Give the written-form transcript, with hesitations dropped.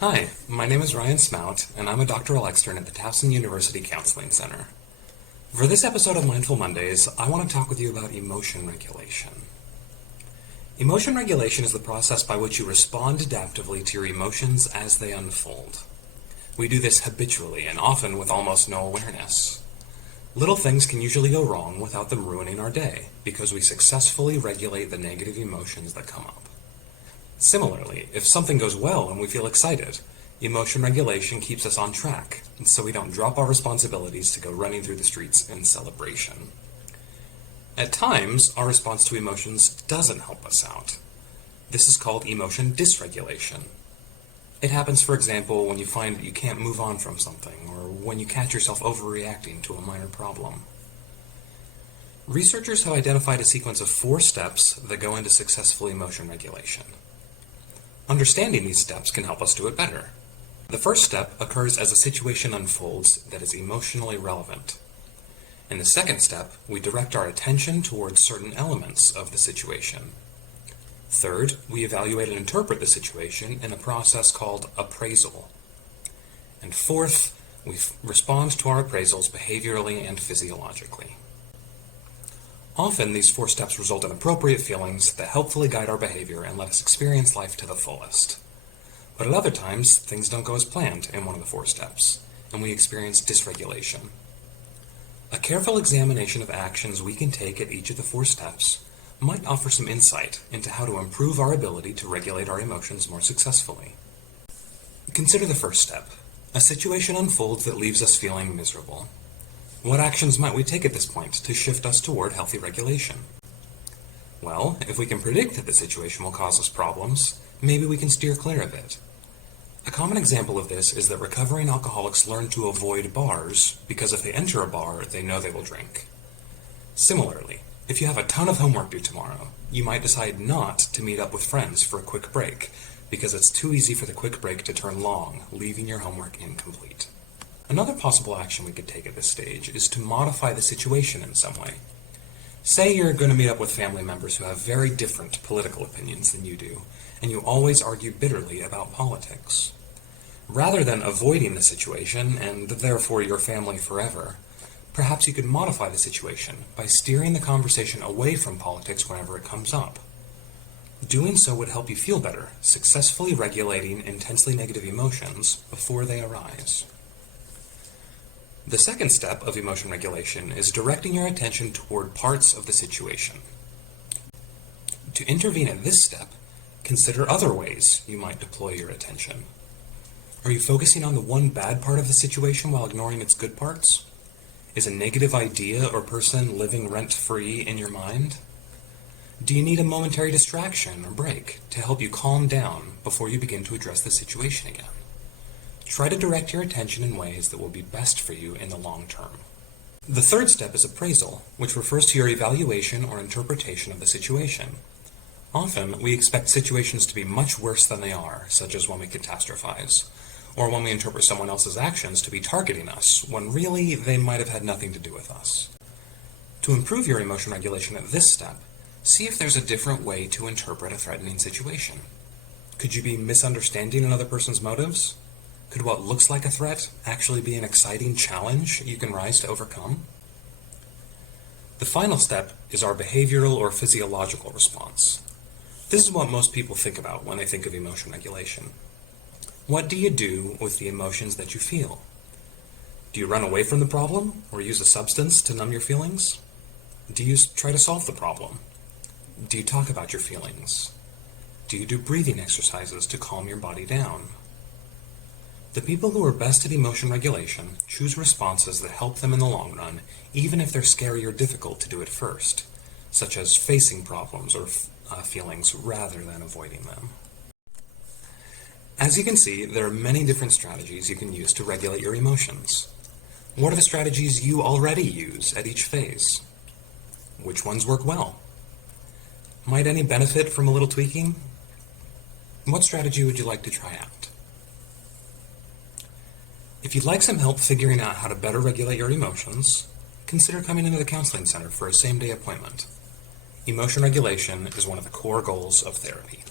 Hi, my name is Ryan Smout, and I'm a doctoral extern at the Towson University Counseling Center. For this episode of Mindful Mondays, I want to talk with you about emotion regulation. Emotion regulation is the process by which you respond adaptively to your emotions as they unfold. We do this habitually and often with almost no awareness. Little things can usually go wrong without them ruining our day because we successfully regulate the negative emotions that come up. Similarly, if something goes well and we feel excited, emotion regulation keeps us on track, so we don't drop our responsibilities to go running through the streets in celebration. At times, our response to emotions doesn't help us out. This is called emotion dysregulation. It happens, for example, when you find that you can't move on from something, or when you catch yourself overreacting to a minor problem. Researchers have identified a sequence of 4 steps that go into successful emotion regulation. Understanding these steps can help us do it better. The first step occurs as a situation unfolds that is emotionally relevant. In the second step, we direct our attention towards certain elements of the situation. Third, we evaluate and interpret the situation in a process called appraisal. And fourth, we respond to our appraisals behaviorally and physiologically. Often, these 4 steps result in appropriate feelings that helpfully guide our behavior and let us experience life to the fullest. But at other times, things don't go as planned in one of the 4 steps, and we experience dysregulation. A careful examination of actions we can take at each of the 4 steps might offer some insight into how to improve our ability to regulate our emotions more successfully. Consider the first step. A situation unfolds that leaves us feeling miserable. What actions might we take at this point to shift us toward healthy regulation? Well, if we can predict that the situation will cause us problems, maybe we can steer clear of it. A common example of this is that recovering alcoholics learn to avoid bars because if they enter a bar, they know they will drink. Similarly, if you have a ton of homework due tomorrow, you might decide not to meet up with friends for a quick break because it's too easy for the quick break to turn long, leaving your homework incomplete. Another possible action we could take at this stage is to modify the situation in some way. Say you're going to meet up with family members who have very different political opinions than you do, and you always argue bitterly about politics. Rather than avoiding the situation, and therefore your family forever, perhaps you could modify the situation by steering the conversation away from politics whenever it comes up. Doing so would help you feel better, successfully regulating intensely negative emotions before they arise. The second step of emotion regulation is directing your attention toward parts of the situation. To intervene at this step, consider other ways you might deploy your attention. Are you focusing on the one bad part of the situation while ignoring its good parts? Is a negative idea or person living rent-free in your mind? Do you need a momentary distraction or break to help you calm down before you begin to address the situation again? Try to direct your attention in ways that will be best for you in the long term. The third step is appraisal, which refers to your evaluation or interpretation of the situation. Often, we expect situations to be much worse than they are, such as when we catastrophize, or when we interpret someone else's actions to be targeting us, when really they might have had nothing to do with us. To improve your emotion regulation at this step, see if there's a different way to interpret a threatening situation. Could you be misunderstanding another person's motives? Could what looks like a threat actually be an exciting challenge you can rise to overcome? The final step is our behavioral or physiological response. This is what most people think about when they think of emotion regulation. What do you do with the emotions that you feel? Do you run away from the problem or use a substance to numb your feelings? Do you try to solve the problem? Do you talk about your feelings? Do you do breathing exercises to calm your body down? The people who are best at emotion regulation choose responses that help them in the long run, even if they're scary or difficult to do at first, such as facing problems or feelings rather than avoiding them. As you can see, there are many different strategies you can use to regulate your emotions. What are the strategies you already use at each phase? Which ones work well? Might any benefit from a little tweaking? What strategy would you like to try out? If you'd like some help figuring out how to better regulate your emotions, consider coming into the Counseling Center for a same-day appointment. Emotion regulation is one of the core goals of therapy.